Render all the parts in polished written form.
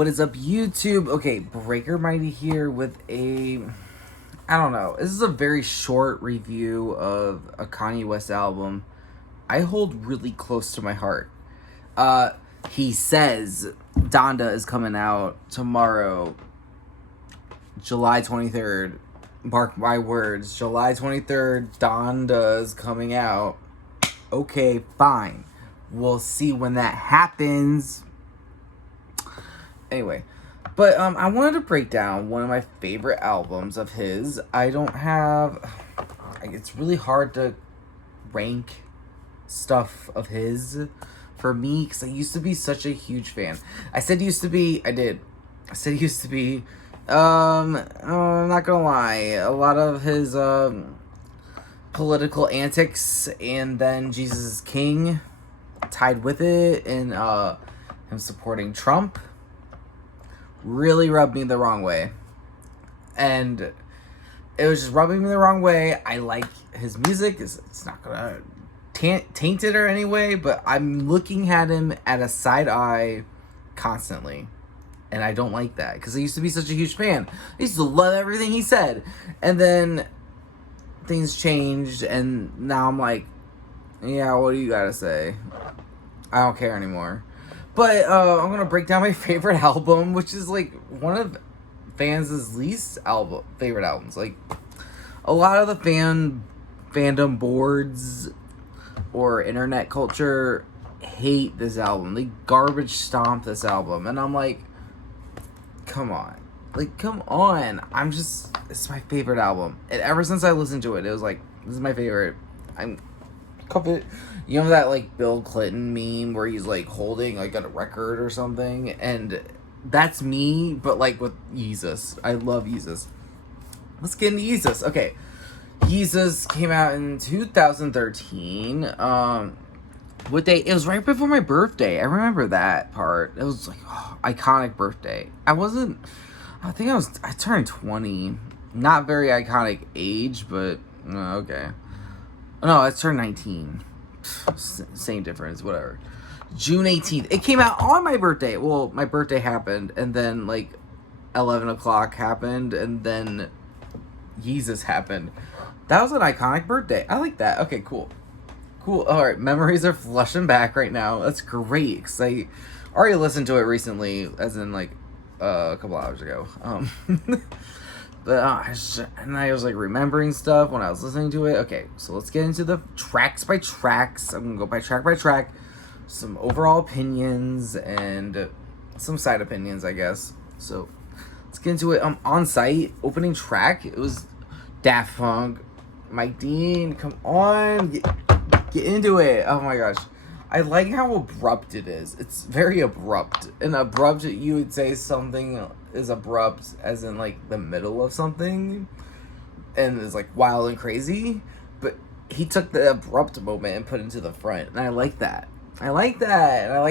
What is up, YouTube? Okay, Breaker Mighty here with I don't know. This is a very short review of a Kanye West album I hold really close to my heart. He says Donda is coming out tomorrow, July 23rd. Mark my words, July 23rd, Donda is coming out. Okay, fine. We'll see when that happens. Anyway, but I wanted to break down one of my favorite albums of his. It's really hard to rank stuff of his for me because I used to be such a huge fan. I said used to be. I'm not gonna lie. A lot of his political antics and then Jesus is King tied with it, and him supporting Trump really rubbed me the wrong way. And it was just rubbing me the wrong way. I like his music. It's not gonna taint it or any way, but I'm looking at him at a side eye constantly. And I don't like that because I used to be such a huge fan. I used to love everything he said. And then things changed, and now I'm like, yeah, what do you gotta say? I don't care anymore. But I'm going to break down my favorite album, which is like one of fans' least favorite albums. Like, a lot of the fandom boards or internet culture hate this album. They garbage stomp this album. And I'm like, come on. It's my favorite album. And ever since I listened to it, it was like, this is my favorite. You know that like Bill Clinton meme where he's like holding like a record or something, and that's me, but like with Yeezus. I love Yeezus. Let's get into Yeezus. Okay, Yeezus came out in 2013. What day? It was right before my birthday. I remember that part. It was like iconic birthday. I turned 20. Not very iconic age, but okay. No, I turned 19. Same difference, whatever. June 18th. It came out on my birthday. Well, my birthday happened, and then like 11 o'clock happened, and then Yeezus happened. That was an iconic birthday. I like that. Okay, cool. Alright, memories are flushing back right now. That's great, because I already listened to it recently, as in like a couple hours ago. But I was like remembering stuff when I was listening to it. Okay, so let's get into the tracks by tracks. I'm gonna go by track, some overall opinions and some side opinions, I guess. So let's get into it. On site opening track. It was Daft Punk, Mike Dean. Come on, get into it. Oh my gosh, I like how abrupt it is. It's very abrupt. And abrupt, you would say something is abrupt as in like the middle of something and is like wild and crazy, but he took the abrupt moment and put it into the front, and I like that. And I like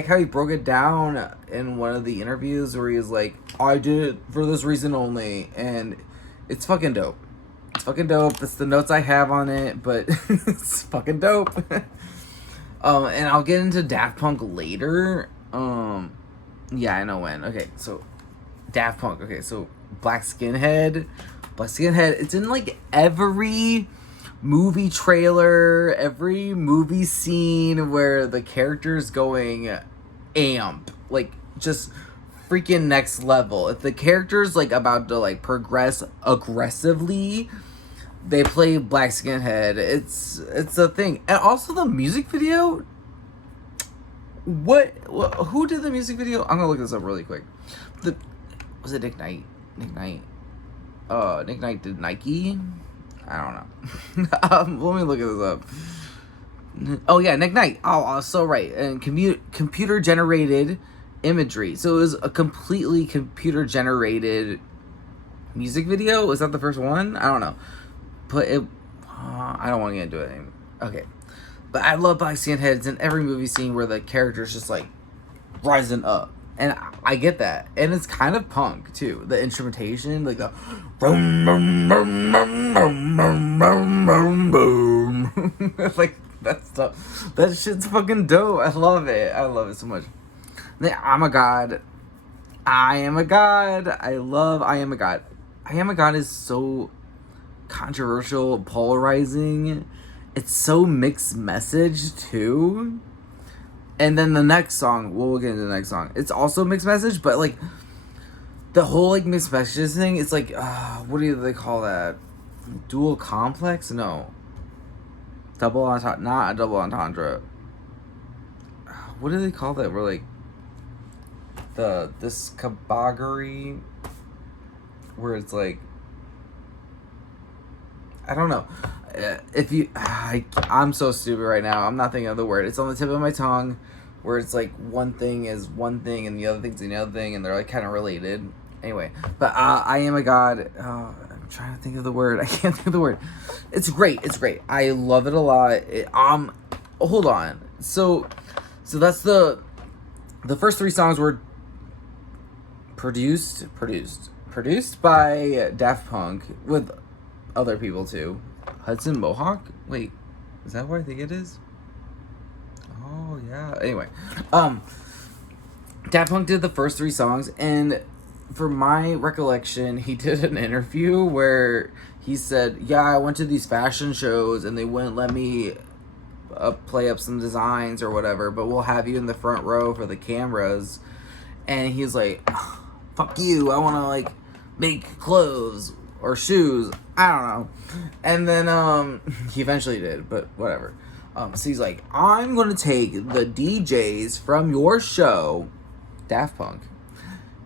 how he broke it down in one of the interviews where he was like, I did it for this reason only, and it's fucking dope. That's the notes I have on it, but it's fucking dope. And I'll get into Daft Punk later. Yeah, I know when. Okay, so Daft Punk. Okay, so Black Skinhead. It's in like every movie trailer, every movie scene where the character's going amp, like just freaking next level. If the character's like about to like progress aggressively, they play Black Skinhead. It's a thing. And also the music video. Who did the music video? I'm gonna look this up really quick. Was it Nick Knight? Nick Knight did Nike? I don't know. Let me look this up. Oh yeah, Nick Knight. Oh, so right. And computer generated imagery. So it was a completely computer generated music video. Was that the first one? I don't know. But I don't want to get into it anymore. Okay. But I love Black Skinhead. It's in every movie scene where the character's just like rising up. And I get that. And it's kind of punk too. The instrumentation, like the boom boom boom boom boom boom boom boom. Like that stuff. That shit's fucking dope. I love it so much. Then I'm a God. I Am a God. I love I Am a God. I Am a God is so controversial, polarizing. It's so mixed message too. And then the next song, we'll get into the next song. It's also mixed message, but like the whole like mixed messages thing, it's like what do they call that? Dual complex? No. Double entendre, not a double entendre. What do they call that? We're like this kabaggery where it's like I don't know. If you, I'm so stupid right now. I'm not thinking of the word. It's on the tip of my tongue, where it's like one thing is one thing and the other thing's the other thing, and they're like kind of related. Anyway, but I Am a God. I'm trying to think of the word. I can't think of the word. It's great. It's great. I love it a lot. Hold on. So that's the first three songs were produced by Daft Punk with other people too. Hudson Mohawk? Wait, is that what I think it is? Oh yeah. Anyway, Daft Punk did the first three songs, and for my recollection, he did an interview where he said, "Yeah, I went to these fashion shows and they wouldn't let me play up some designs or whatever, but we'll have you in the front row for the cameras." And he's like, "Fuck you! I want to like make clothes or shoes. I don't know." And then he eventually did, but whatever. So he's like, "I'm gonna take the DJs from your show, Daft Punk,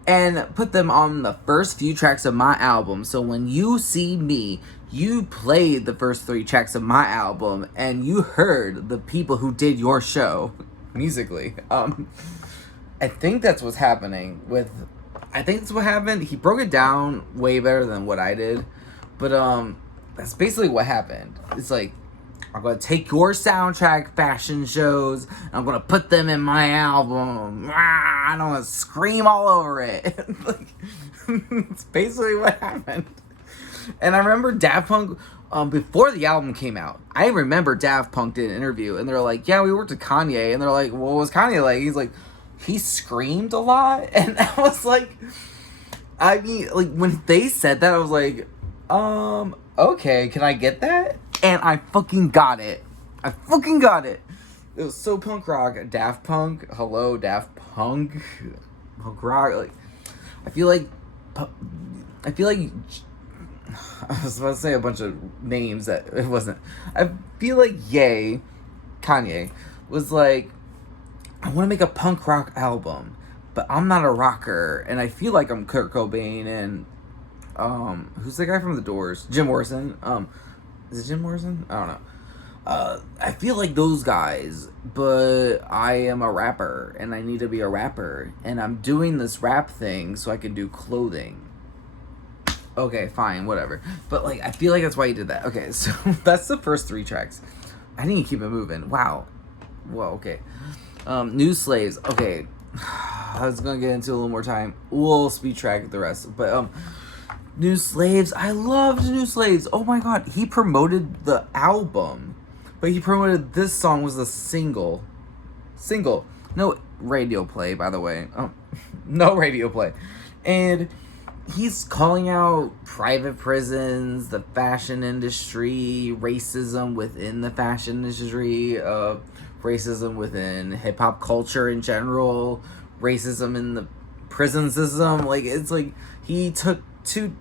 and put them on the first few tracks of my album. So when you see me, you played the first three tracks of my album, and you heard the people who did your show musically." I think that's what's happening with. I think that's what happened. He broke it down way better than what I did, but that's basically what happened. It's like, I'm gonna take your soundtrack fashion shows and I'm gonna put them in my album. I don't want to scream all over it. Like, it's basically what happened. And I remember Daft Punk, before the album came out, I remember Daft Punk did an interview and they're like, "Yeah, we worked with Kanye," and they're like, "What was Kanye like?" He's like, "He screamed a lot." And I was like, I mean, like, when they said that, I was like, okay, can I get that? And I fucking got it. It was so punk rock. Daft Punk. Hello, Daft Punk. Punk rock. Like, I feel like I was about to say a bunch of names that it wasn't. I feel like Kanye was like, "I want to make a punk rock album, but I'm not a rocker, and I feel like I'm Kurt Cobain and who's the guy from The Doors? Jim Morrison. Is it Jim Morrison? I don't know. I feel like those guys, but I am a rapper, and I need to be a rapper, and I'm doing this rap thing so I can do clothing." Okay, fine, whatever. But like, I feel like that's why he did that. Okay, so that's the first three tracks. I need to keep it moving. Wow. Well, okay. New Slaves. Okay, I was gonna get into a little more time. We'll speed track the rest. But New Slaves. I loved New Slaves. Oh my god, he promoted the album, but he promoted this song was a single. No radio play, by the way. No radio play, and he's calling out private prisons, the fashion industry, racism within the fashion industry, racism within hip-hop culture in general, racism in the prison system. Like, it's like he took two.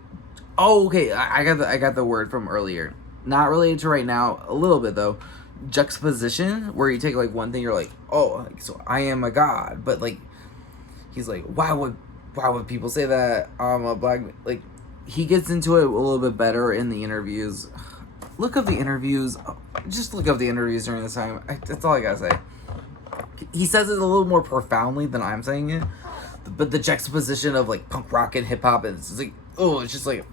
Oh, okay, I got the word from earlier, not related to right now, a little bit though. Juxtaposition, where you take like one thing, you're like, oh, so I am a god, but like he's like, why would people say that I'm a black, like, he gets into it a little bit better in the interviews. Look up the interviews. Just look up the interviews during this time. That's all I gotta say. He says it a little more profoundly than I'm saying it. But the juxtaposition of like punk rock and hip hop, it's like, oh, it's just like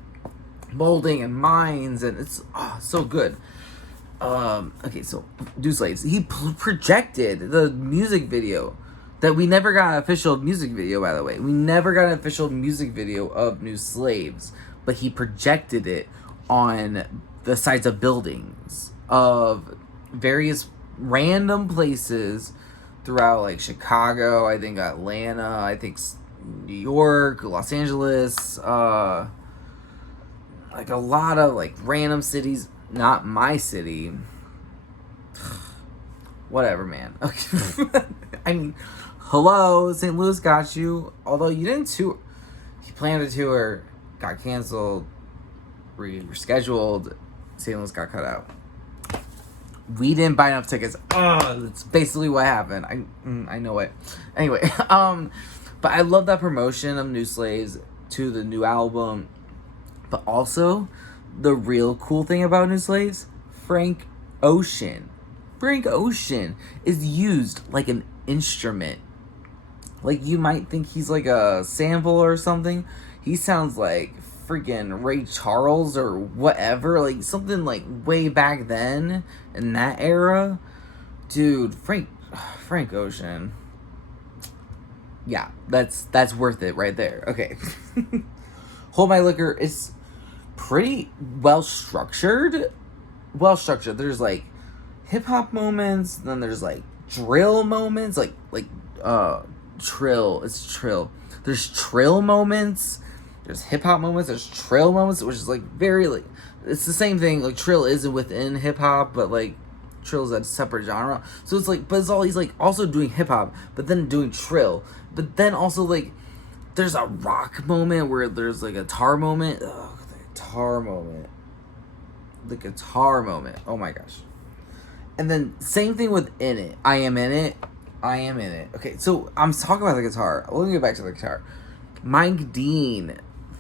molding and minds, and it's so good. Okay, so New Slaves. He projected the music video that we never got an official music video, by the way. We never got an official music video of New Slaves, but he projected it on the sides of buildings of various random places throughout, like Chicago, I think Atlanta, I think New York, Los Angeles, like a lot of like random cities. Not my city. Whatever, man. Okay. I mean, hello, St. Louis got you. Although you didn't tour. He planned a tour, got canceled, rescheduled. St. Louis got cut out. We didn't buy enough tickets. That's basically what happened. I know it. Anyway, but I love that promotion of New Slaves to the new album. But also, the real cool thing about New Slaves, Frank Ocean. Frank Ocean is used like an instrument. Like, you might think he's like a sample or something. He sounds like freaking Ray Charles or whatever. Like, something like way back then in that era. Dude, Frank Ocean. Yeah, that's worth it right there. Okay. Hold My Liquor is pretty well structured. There's like hip hop moments, then there's like drill moments, like trill. It's trill. There's trill moments. There's hip hop moments. There's trill moments, which is like very like it's the same thing. Like trill isn't within hip hop, but like trill's a separate genre. So it's like, but it's all he's like also doing hip hop, but then doing trill, but then also like there's a rock moment where there's like a guitar moment. Ugh, the guitar moment. Oh my gosh. And then same thing with In It. I am in it. Okay, so I'm talking about the guitar. Let me get back to the guitar. Mike Dean.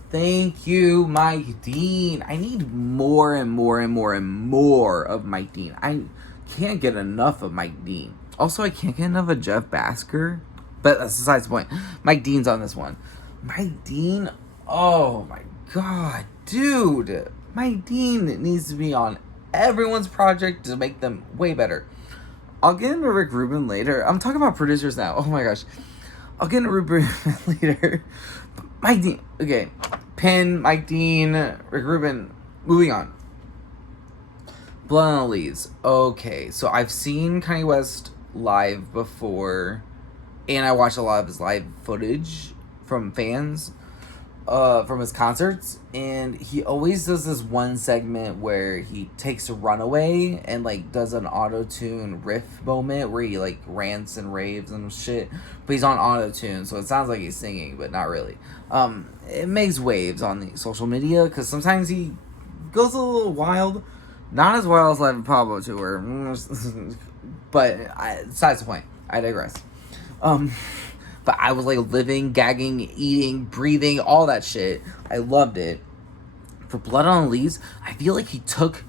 Thank you, Mike Dean. I need more and more of Mike Dean. I can't get enough of Mike Dean. Also, I can't get enough of Jeff Basker. But that's besides the point. Mike Dean's on this one. Mike Dean, oh my god, dude. Mike Dean needs to be on everyone's project to make them way better. I'll get into Rick Rubin later. I'm talking about producers now. Oh my gosh. I'll get into Rick Rubin later. Mike Dean. Okay. Penn, Mike Dean, Rick Rubin. Moving on. Blood on the Leaves. Okay. So I've seen Kanye West live before. And I watched a lot of his live footage from fans. From his concerts, and he always does this one segment where he takes a Runaway and like does an auto-tune riff moment where he like rants and raves and shit, but he's on auto-tune, so it sounds like he's singing, but not really. It makes waves on the social media because sometimes he goes a little wild, not as wild as Live in Pablo tour, but besides the point. I digress. But I was like living, gagging, eating, breathing, all that shit. I loved it. For Blood on the Leaves, I feel like he took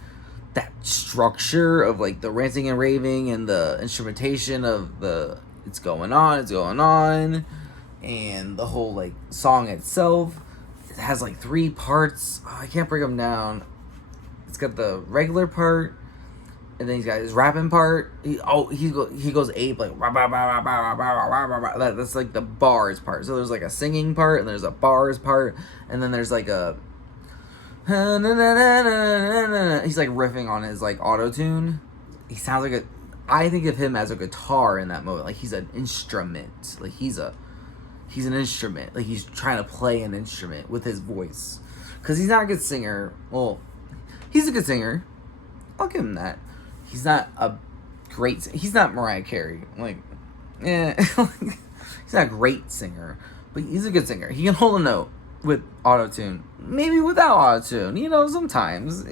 that structure of like the ranting and raving and the instrumentation of the it's going on, and the whole like song itself. It has like 3 parts. Oh, I can't break them down. It's got the regular part, and then he's got his rapping part. He goes ape like that's like the bars part. So there's like a singing part, and there's a bars part, and then there's like a he's like riffing on his like auto tune. He sounds like I think of him as a guitar in that moment. Like he's an instrument. Like he's an instrument. Like he's trying to play an instrument with his voice. Cause he's not a good singer. Well, he's a good singer. I'll give him that. He's not he's not Mariah Carey. Like, he's not a great singer, but he's a good singer. He can hold a note with auto-tune. Maybe without auto-tune, sometimes,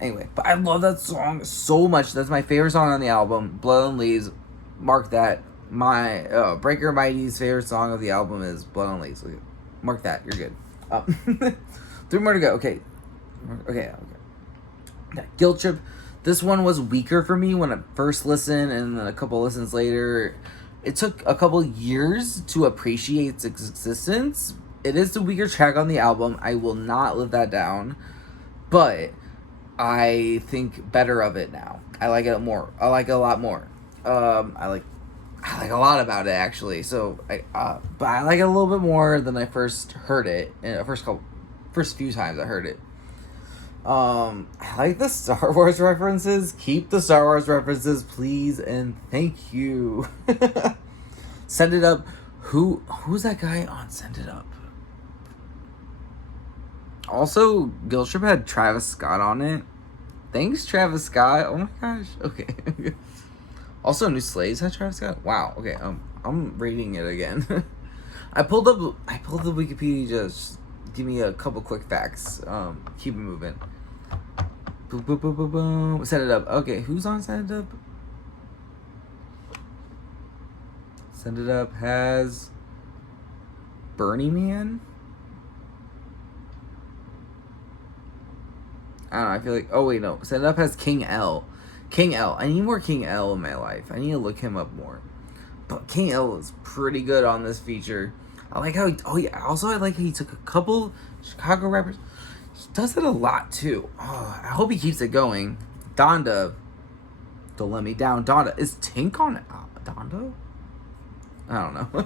Anyway, but I love that song so much. That's my favorite song on the album, Blood on Leaves. Mark that. My, Breaker Mighty's favorite song of the album is Blood on Leaves. Mark that. You're good. 3 more to go. Okay. Guilt Trip. This one was weaker for me when I first listened, and then a couple listens later. It took a couple years to appreciate its existence. It is the weaker track on the album. I will not live that down. But I think better of it now. I like it more. I like it a lot more. I like a lot about it, actually. So but I like it a little bit more than I first heard it. First few times I heard it. I like the Star Wars references. Keep the Star Wars references, please, and thank you. Send It Up. Who's that guy on Send It Up? Also, Guilt Trip had Travis Scott on it. Thanks, Travis Scott. Oh my gosh. Okay. Also, New Slaves had Travis Scott. Wow. Okay. I'm rating it again. I pulled the Wikipedia. Just give me a couple quick facts. Keep it moving. Boom, boom, boom, boom, boom. Set It Up. Okay, who's on Set It Up? Set It Up has Bernie Man. I don't know. I feel like. Oh wait, no. Set It Up has King L. King L. I need more King L in my life. I need to look him up more. But King L is pretty good on this feature. I like how he. Oh yeah. Also, I like how he took a couple Chicago rappers. He does it a lot too. Oh, I hope he keeps it going. Donda. Don't let me down. Donda. Is Tink on Donda? I don't know.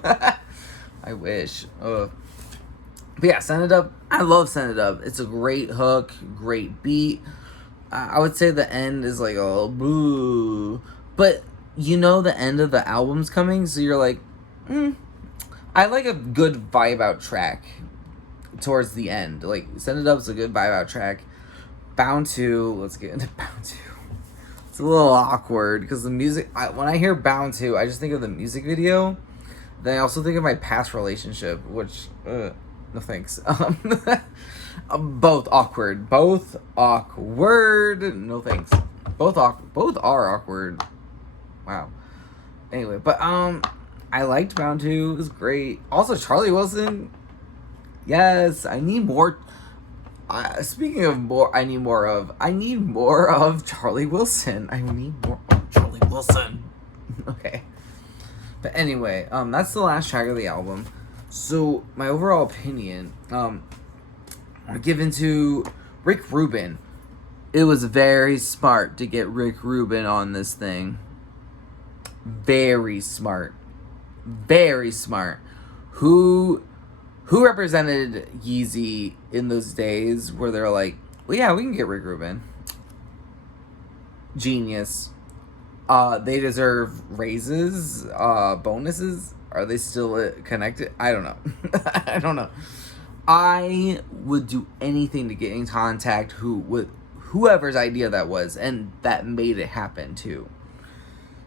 I wish. But yeah, Send It Up. I love Send It Up. It's a great hook, great beat. I would say the end is like, oh, boo. But you know the end of the album's coming, so you're like, I like a good vibe out track towards the end. Like, Send It Up's a good vibe out track. Bound to, let's get into Bound to. It's a little awkward because the music, when I hear Bound to, I just think of the music video. Then I also think of my past relationship, which, no thanks. Both awkward. Both awkward. No thanks. Both are awkward. Wow. Anyway, but I liked Bound to. It was great. Also, Charlie Wilson. Yes, I need more. Speaking of more, I need more of Charlie Wilson. I need more of Charlie Wilson. Okay. But anyway, that's the last track of the album. So my overall opinion, I give into Rick Rubin. It was very smart to get Rick Rubin on this thing. Very smart. Very smart. Who represented Yeezy in those days where they're like, well, yeah, we can get Rick Rubin. Genius. They deserve raises, bonuses. Are they still connected? I don't know. I don't know. I would do anything to get in contact with whoever's idea that was, and that made it happen too.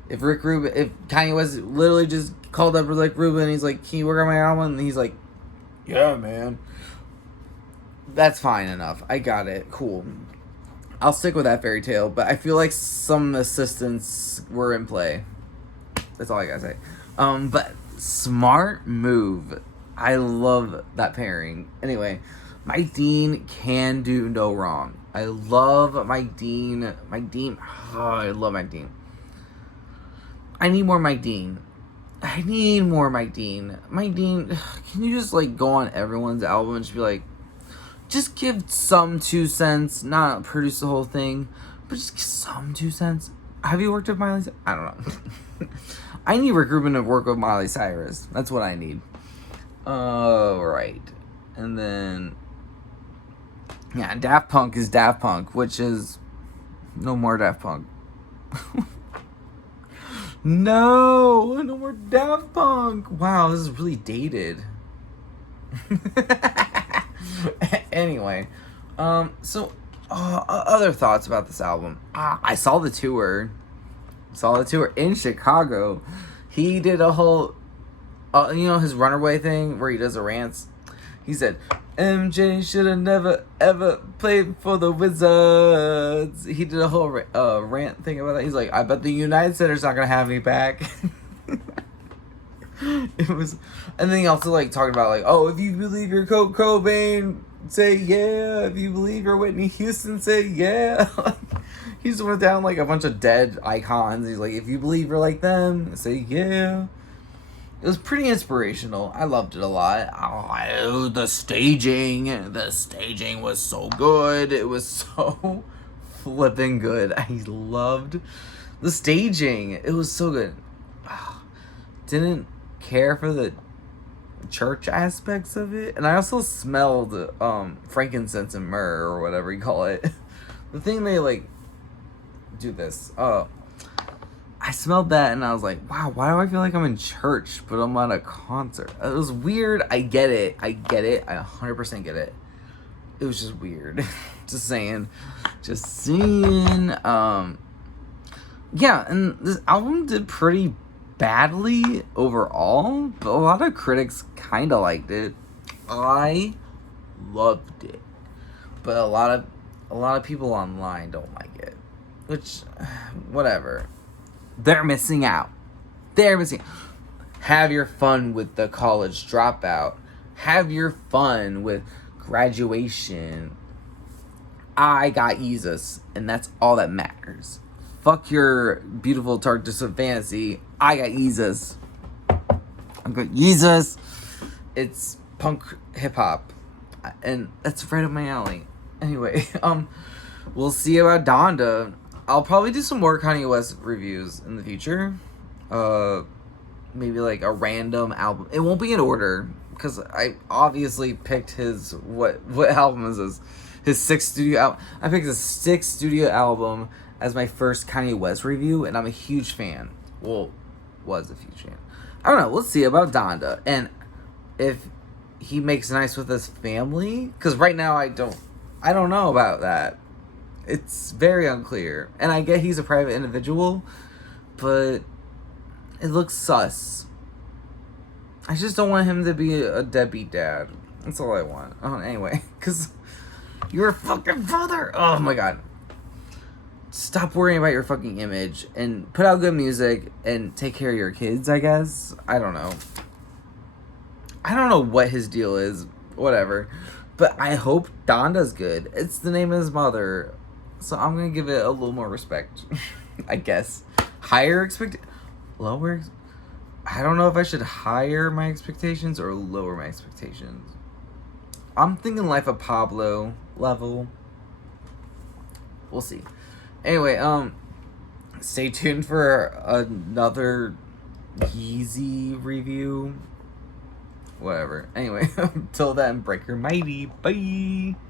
If Kanye West literally just called up Rick Rubin and he's like, can you work on my album? And he's like, yeah, man. That's fine enough. I got it. Cool. I'll stick with that fairy tale, but I feel like some assistants were in play. That's all I gotta say. But smart move. I love that pairing. Anyway, Mike Dean can do no wrong. I love Mike Dean. I love Mike Dean. I need more Mike Dean. Mike Dean, can you just like go on everyone's album and just be like, just give some 2 cents, not produce the whole thing, but just give some 2 cents. Have you worked with Miley Cyrus? I don't know. I need Rick Rubin to work with Miley Cyrus. That's what I need. Right. And then, yeah, Daft Punk is Daft Punk, which is no more Daft Punk. No more Daft Punk. Wow, this is really dated. Anyway, so other thoughts about this album. I saw the tour in Chicago. He did a whole, his Runaway thing where he does a rant. He said, MJ should have never ever played for the Wizards. He did a whole rant thing about that. He's like, I bet the United Center's not gonna have me back. It was, and then he also like talking about like, oh, if you believe you're Kurt Cobain, say yeah. If you believe you're Whitney Houston, say yeah. He just went down like a bunch of dead icons. He's like, if you believe you're like them, say yeah. It was pretty inspirational. I loved it a lot. Oh, the staging was so good. It was so flipping good. I loved the staging. It was so good. Didn't care for the church aspects of it, and I also smelled frankincense and myrrh or whatever you call it. The thing they like do this. I smelled that and I was like, wow, why do I feel like I'm in church, but I'm at a concert? It was weird. I get it. I 100% get it. It was just weird. Just saying. Yeah, and this album did pretty badly overall, but a lot of critics kind of liked it. I loved it, but a lot of people online don't like it, which, whatever. They're missing out. Have your fun with the college dropout. Have your fun with graduation. I got Yeezus, and that's all that matters. Fuck your beautiful dark distant fantasy. I got Yeezus. I got Yeezus. It's punk hip hop, and that's right up my alley. Anyway, we'll see about Donda. I'll probably do some more Kanye West reviews in the future. Maybe like a random album. It won't be in order because I obviously picked his what album is this? His sixth studio album. I picked his sixth studio album as my first Kanye West review, and I'm a huge fan. Well, was a huge fan. I don't know. We'll see about Donda and if he makes nice with his family. Because right now I don't know about that. It's very unclear. And I get he's a private individual, but it looks sus. I just don't want him to be a deadbeat dad. That's all I want. Anyway, because you're a fucking father. Oh my god. Stop worrying about your fucking image and put out good music and take care of your kids, I guess. I don't know what his deal is. Whatever. But I hope Donda's good. It's the name of his mother. So I'm going to give it a little more respect. I guess. Lower? I don't know if I should higher my expectations or lower my expectations. I'm thinking Life of Pablo level. We'll see. Anyway, stay tuned for another Yeezy review. Whatever. Anyway, until then, break your mighty. Bye.